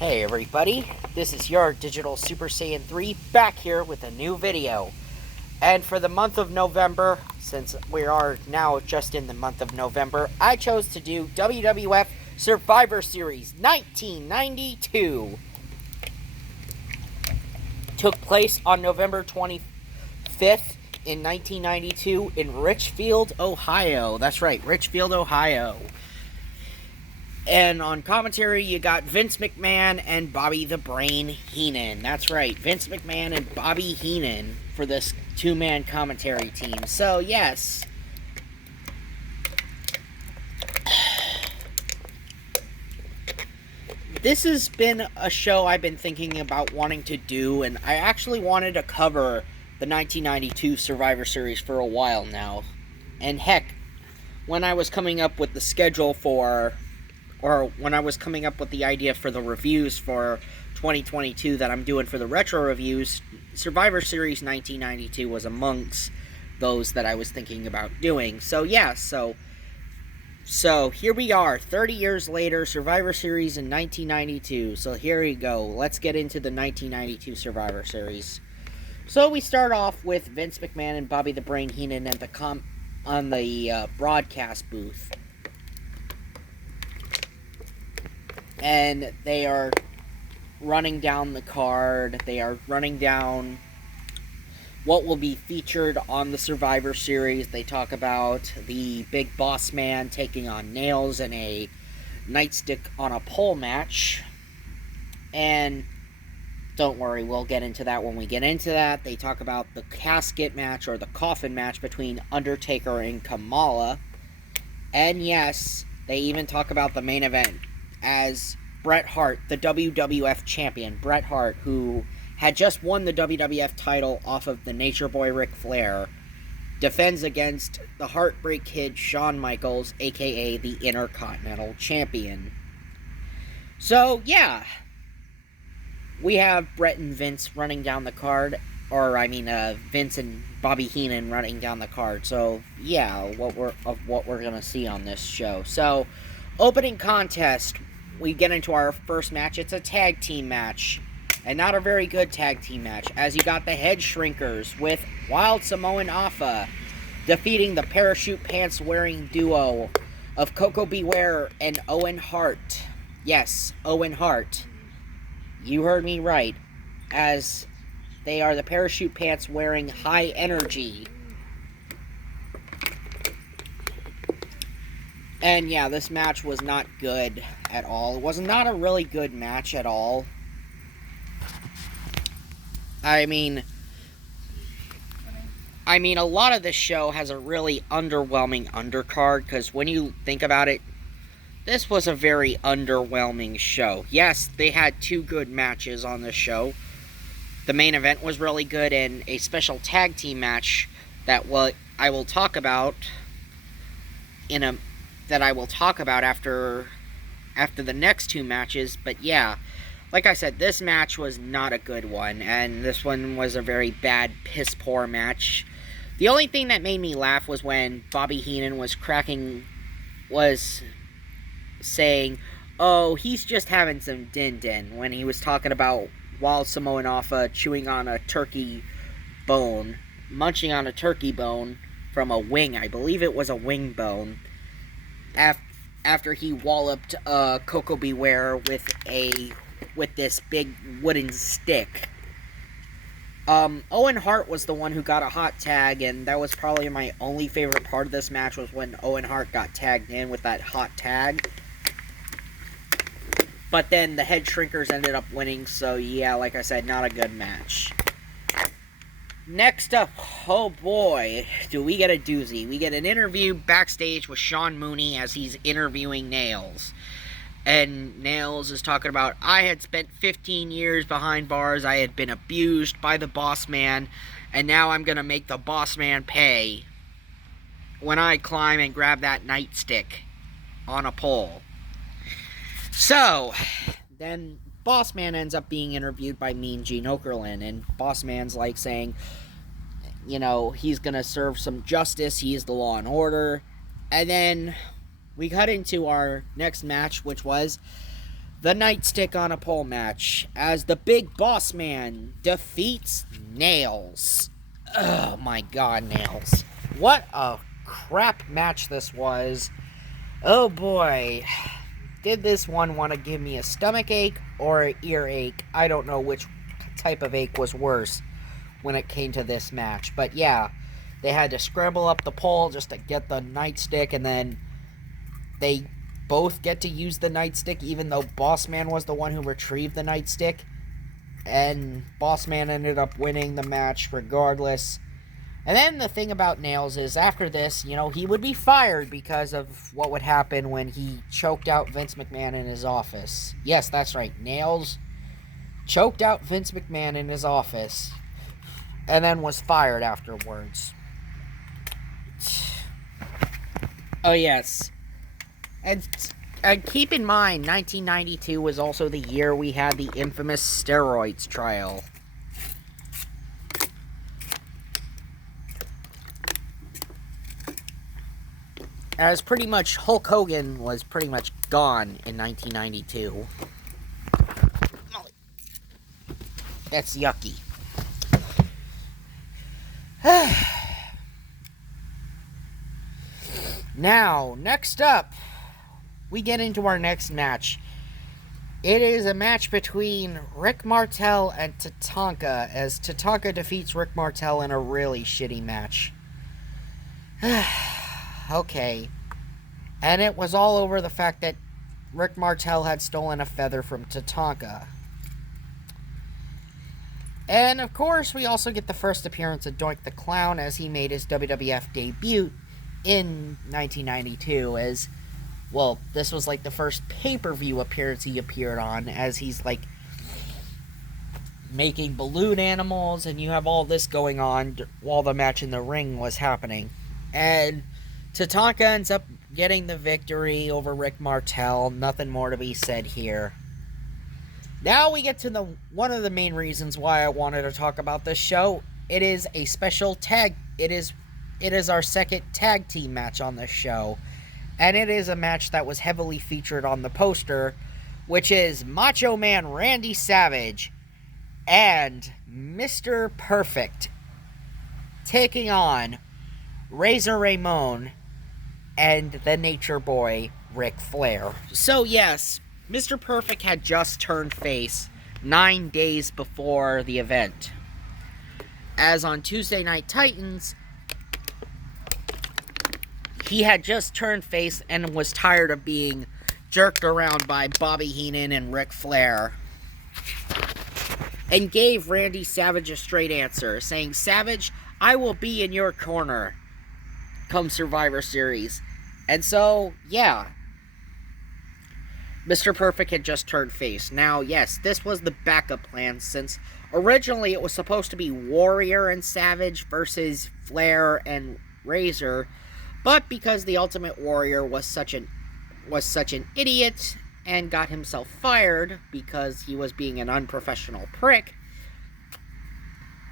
Hey everybody, this is your Digital Super Saiyan 3 back here with a new video. And for the month of November, since we are now just in the month of November, I chose to do WWF Survivor Series 1992. Took place on November 25th in 1992 in Richfield, Ohio. That's right, Richfield, Ohio. And on commentary, you got Vince McMahon and Bobby the Brain Heenan. That's right, Vince McMahon and Bobby Heenan for this two-man commentary team. So, yes. This has been a show I've been thinking about wanting to do, and I actually wanted to cover the 1992 Survivor Series for a while now. And heck, when I was coming up with the schedule or when I was coming up with the idea for the reviews for 2022 that I'm doing for the retro reviews, Survivor Series 1992 was amongst those that I was thinking about doing. So yeah, so here we are, 30 years later, Survivor Series in 1992. So here we go. Let's get into the 1992 Survivor Series. So we start off with Vince McMahon and Bobby the Brain Heenan at on the broadcast booth. And they are running down the card. They are running down what will be featured on the Survivor Series. They talk about the Big Boss Man taking on Nails in a nightstick on a pole match. And don't worry, we'll get into that when we get into that. They talk about the casket match or the coffin match between Undertaker and Kamala. And yes, they even talk about the main event as Bret Hart, the WWF champion, Bret Hart, who had just won the WWF title off of the Nature Boy Ric Flair, defends against the Heartbreak Kid Shawn Michaels, aka the Intercontinental Champion. So, yeah, we have Bret and Vince running down the card, Vince and Bobby Heenan running down the card. So, yeah, what we're gonna see on this show. So, opening contest, we get into our first match. It's a tag team match, and not a very good tag team match, as you got the Head Shrinkers with Wild Samoan Alpha defeating the parachute pants wearing duo of Coco Beware and Owen Hart. Yes, Owen Hart. You heard me right, as they are the parachute pants wearing High Energy. And yeah, this match was not good at all. It was not a really good match at all. I mean, a lot of this show has a really underwhelming undercard, because when you think about it, this was a very underwhelming show. Yes, they had two good matches on this show. The main event was really good, and a special tag team match that I will talk about after the next two matches. But yeah, like I said, this match was not a good one, and this one was a very bad, piss-poor match. The only thing that made me laugh was when Bobby Heenan was saying, oh, he's just having some din-din, when he was talking about Wild Samoan Alpha chewing on a turkey bone, munching on a turkey bone from a wing. I believe it was a wing bone, after he walloped Coco Beware with this big wooden stick. Owen Hart was the one who got a hot tag, and that was probably my only favorite part of this match, was when Owen Hart got tagged in with that hot tag. But then the Head Shrinkers ended up winning, so yeah, like I said, not a good match. Next up, oh boy, do we get a doozy. We get an interview backstage with Sean Mooney as he's interviewing Nails. And Nails is talking about, I had spent 15 years behind bars, I had been abused by the boss man, and now I'm going to make the boss man pay when I climb and grab that nightstick on a pole. So, then Boss Man ends up being interviewed by Mean Gene Okerlund, and Boss Man's like saying, you know, he's gonna serve some justice, he is the law and order. And then we cut into our next match, which was the nightstick on a pole match as the Big Boss Man defeats Nails. Oh my god, Nails. What a crap match this was. Oh boy. Did this one want to give me a stomach ache or an ear ache? I don't know which type of ache was worse when it came to this match. But yeah, they had to scramble up the pole just to get the nightstick, and then they both get to use the nightstick, even though Boss Man was the one who retrieved the nightstick. And Boss Man ended up winning the match regardless. And then the thing about Nails is, after this, you know, he would be fired because of what would happen when he choked out Vince McMahon in his office. Yes, that's right. Nails choked out Vince McMahon in his office and then was fired afterwards. Oh, yes. And keep in mind, 1992 was also the year we had the infamous steroids trial. As pretty much Hulk Hogan was pretty much gone in 1992. That's yucky. Now, next up, we get into our next match. It is a match between Rick Martel and Tatanka, as Tatanka defeats Rick Martel in a really shitty match. Okay. And it was all over the fact that Rick Martel had stolen a feather from Tatanka. And of course, we also get the first appearance of Doink the Clown as he made his WWF debut in 1992 as, well, this was like the first pay-per-view appearance he appeared on, as he's like making balloon animals, and you have all this going on while the match in the ring was happening. And Tatanka ends up getting the victory over Rick Martel. Nothing more to be said here. Now we get to one of the main reasons why I wanted to talk about this show. It is a special tag. It is our second tag team match on this show. And it is a match that was heavily featured on the poster, which is Macho Man Randy Savage and Mr. Perfect taking on Razor Ramon and the Nature Boy, Ric Flair. So yes, Mr. Perfect had just turned face 9 days before the event. As on Tuesday Night Titans, he had just turned face and was tired of being jerked around by Bobby Heenan and Ric Flair, and gave Randy Savage a straight answer, saying, "Savage, I will be in your corner come Survivor Series." And so, yeah, Mr. Perfect had just turned face. Now, yes, this was the backup plan, since originally it was supposed to be Warrior and Savage versus Flair and Razor, but because the Ultimate Warrior was such an idiot and got himself fired because he was being an unprofessional prick,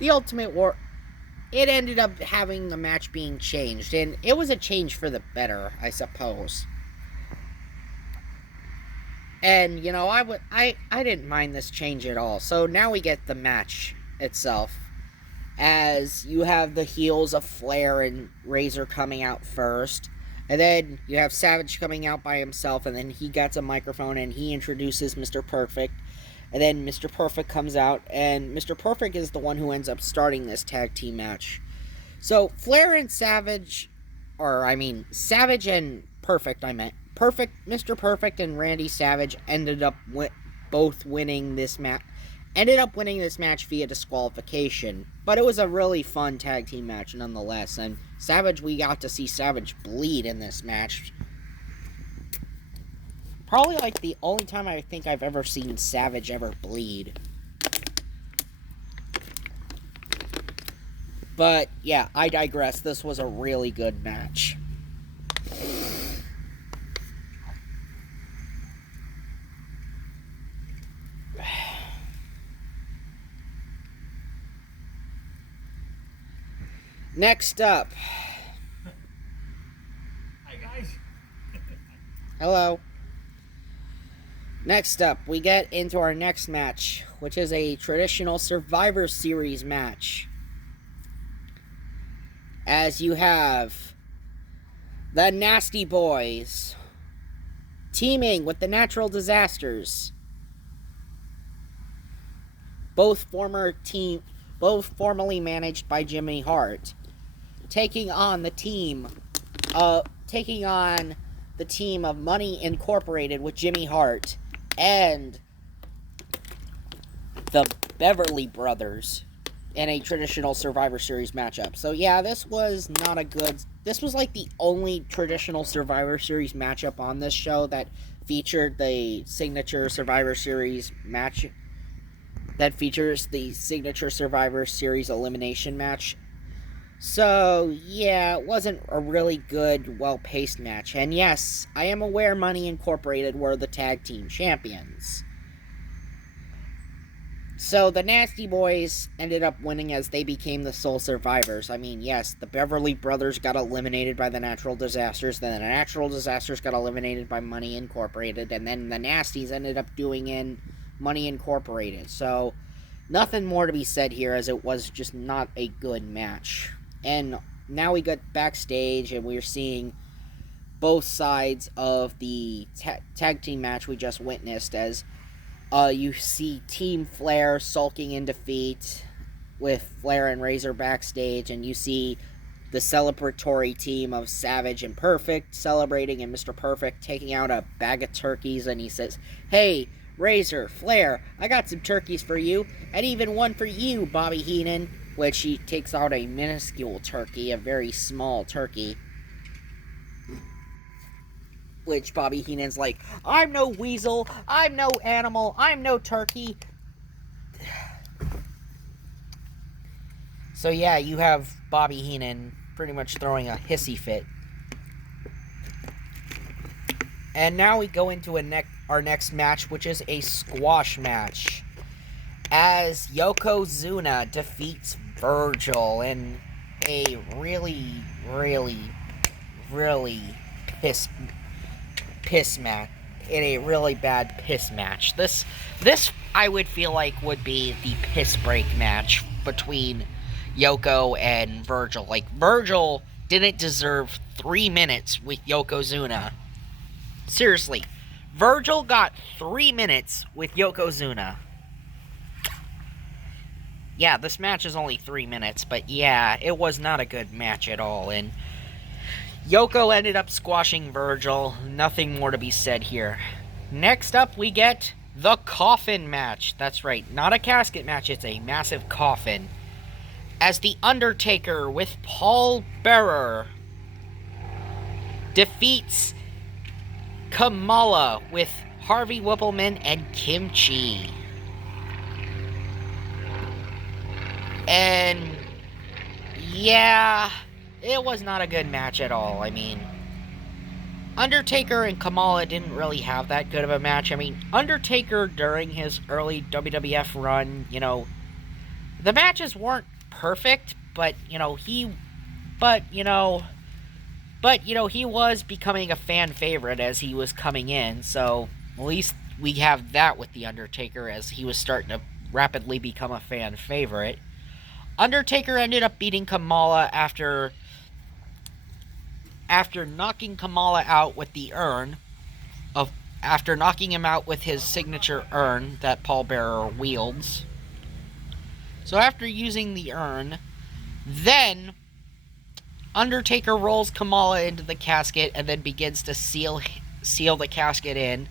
it ended up having the match being changed, and it was a change for the better, I suppose. And, you know, I didn't mind this change at all. So now we get the match itself, as you have the heels of Flair and Razor coming out first, and then you have Savage coming out by himself, and then he gets a microphone and he introduces Mr. Perfect. And then Mr. Perfect comes out, and Mr. Perfect is the one who ends up starting this tag team match. So, Savage and Perfect, Mr. Perfect and Randy Savage ended up both winning this match. Ended up winning this match via disqualification. But it was a really fun tag team match nonetheless. And we got to see Savage bleed in this match. Probably like the only time I think I've ever seen Savage ever bleed. But yeah, I digress. This was a really good match. Next up. Hi guys. Hello. Next up, we get into our next match, which is a traditional Survivor Series match. As you have the Nasty Boys teaming with the Natural Disasters, both formerly managed by Jimmy Hart, taking on the team of Money Incorporated with Jimmy Hart and the Beverly Brothers in a traditional Survivor Series matchup. So yeah, this was like the only traditional Survivor Series matchup on this show that featured the signature Survivor Series match, that features the signature Survivor Series elimination match. So, yeah, it wasn't a really good, well-paced match. And yes, I am aware Money Incorporated were the tag team champions. So, the Nasty Boys ended up winning as they became the sole survivors. I mean, yes, the Beverly Brothers got eliminated by the Natural Disasters, then the Natural Disasters got eliminated by Money Incorporated, and then the Nasties ended up doing in Money Incorporated. So, nothing more to be said here, as it was just not a good match. And now we got backstage, and we're seeing both sides of the tag team match we just witnessed, as you see Team Flair sulking in defeat with Flair and Razor backstage, and you see the celebratory team of Savage and Perfect celebrating, and Mr. Perfect taking out a bag of turkeys, and he says, "Hey, Razor, Flair, I got some turkeys for you, and even one for you, Bobby Heenan," which he takes out a minuscule turkey, a very small turkey, which Bobby Heenan's like, "I'm no weasel, I'm no animal, I'm no turkey." So yeah, you have Bobby Heenan pretty much throwing a hissy fit. And now we go into our next match, which is a squash match, as Yokozuna defeats Virgil in a really, really, really piss match. In a really bad piss match. This I would feel like would be the piss break match between Yoko and Virgil. Like, Virgil didn't deserve 3 minutes with Yokozuna. Seriously, Virgil got 3 minutes with Yokozuna. Yeah, this match is only 3 minutes, but yeah, it was not a good match at all, and Yoko ended up squashing Virgil. Nothing more to be said here. Next up, we get the coffin match. That's right, not a casket match, it's a massive coffin, as The Undertaker with Paul Bearer defeats Kamala with Harvey Whippleman and Kimchi. And yeah, it was not a good match at all. I mean, Undertaker and Kamala didn't really have that good of a match. I mean, Undertaker, during his early WWF run, the matches weren't perfect, but, he was becoming a fan favorite as he was coming in, so at least we have that with The Undertaker, as he was starting to rapidly become a fan favorite. Undertaker ended up beating Kamala after knocking Kamala out with the urn, after knocking him out with his signature urn that Paul Bearer wields. So after using the urn, then Undertaker rolls Kamala into the casket and then begins to seal the casket in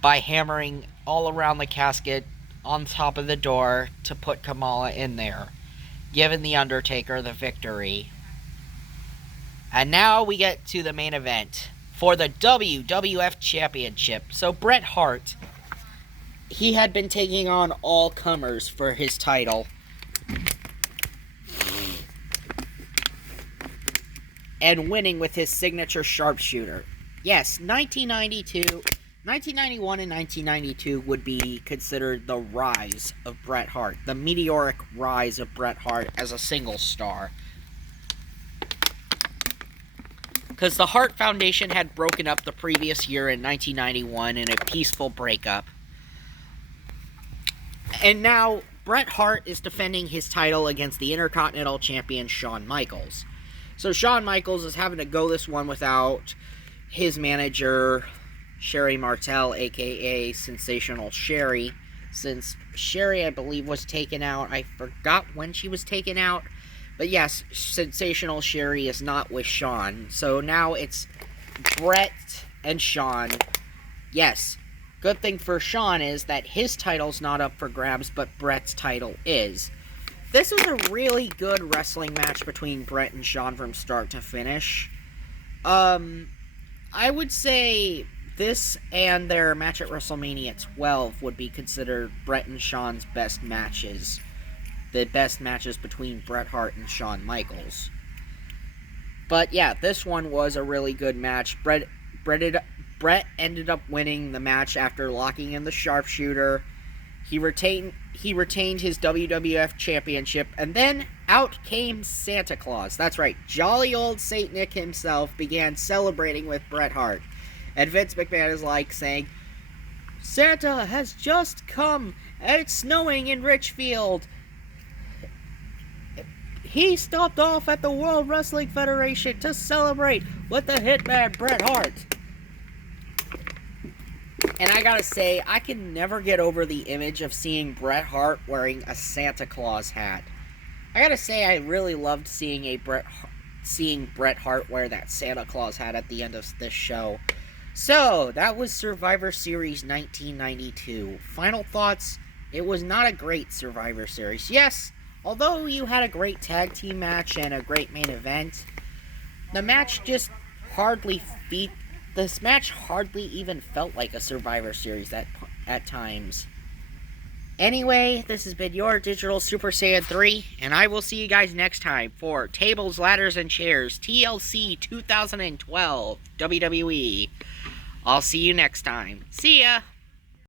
by hammering all around the casket on top of the door to put Kamala in there, giving The Undertaker the victory. And now we get to the main event for the WWF Championship. So Bret Hart, he had been taking on all comers for his title, and winning with his signature sharpshooter. Yes, 1991 and 1992 would be considered the rise of Bret Hart, the meteoric rise of Bret Hart as a single star. because the Hart Foundation had broken up the previous year in 1991 in a peaceful breakup. And now Bret Hart is defending his title against the Intercontinental Champion Shawn Michaels. So Shawn Michaels is having to go this one without his manager, Sherry Martel, a.k.a. Sensational Sherry. Since Sherry, I believe, was taken out. I forgot when she was taken out. But yes, Sensational Sherry is not with Shawn. So now it's Bret and Shawn. Yes, good thing for Shawn is that his title's not up for grabs, but Bret's title is. This was a really good wrestling match between Bret and Shawn from start to finish. I would say this and their match at WrestleMania 12 would be considered Bret and Shawn's best matches. The best matches between Bret Hart and Shawn Michaels. But yeah, this one was a really good match. Bret ended up winning the match after locking in the sharpshooter. He retained his WWF Championship, and then out came Santa Claus. That's right, jolly old Saint Nick himself began celebrating with Bret Hart. And Vince McMahon is like saying, "Santa has just come, and it's snowing in Richfield. He stopped off at the World Wrestling Federation to celebrate with the Hitman Bret Hart." And I gotta say, I can never get over the image of seeing Bret Hart wearing a Santa Claus hat. I gotta say, I really loved seeing Bret Hart wear that Santa Claus hat at the end of this show. So, that was Survivor Series 1992. Final thoughts? It was not a great Survivor Series. Yes, although you had a great tag team match and a great main event, the match just this match hardly even felt like a Survivor Series at times. Anyway, this has been your Digital Super Saiyan 3, and I will see you guys next time for Tables, Ladders, and Chairs TLC 2012 WWE. I'll see you next time. See ya!